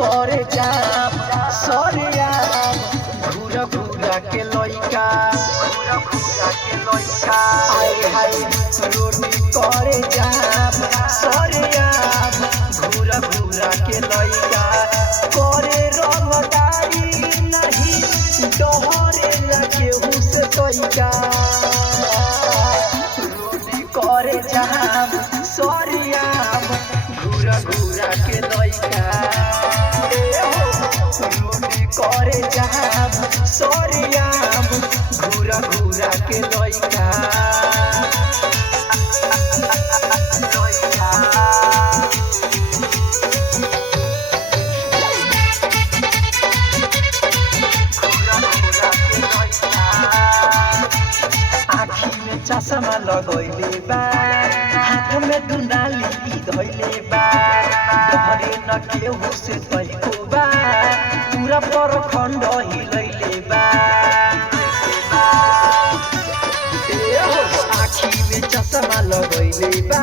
करे जाम सरिया घूरा घूरा के लइका हाय हाय रोटी करे जाम सरिया घूरा घूरा के लइका करे रंगदारी नहीं डहरे लगे हुसे तइका रोटी करे जाम सरिया घूरा घूरा के लइका करे जाम सरियाम घूरा घूरा के लइका आँखी में चश्मा लगैले बा हाथ में दुनाली धैले बा डरे न केहू से तैको बा पूरा परखंड हिलैले बा आँखी में चश्मा लगैले बा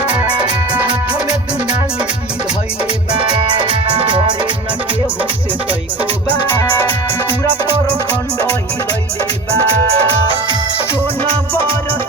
हाथ में दुनाली धैले बा डरे न केहू से तैको बा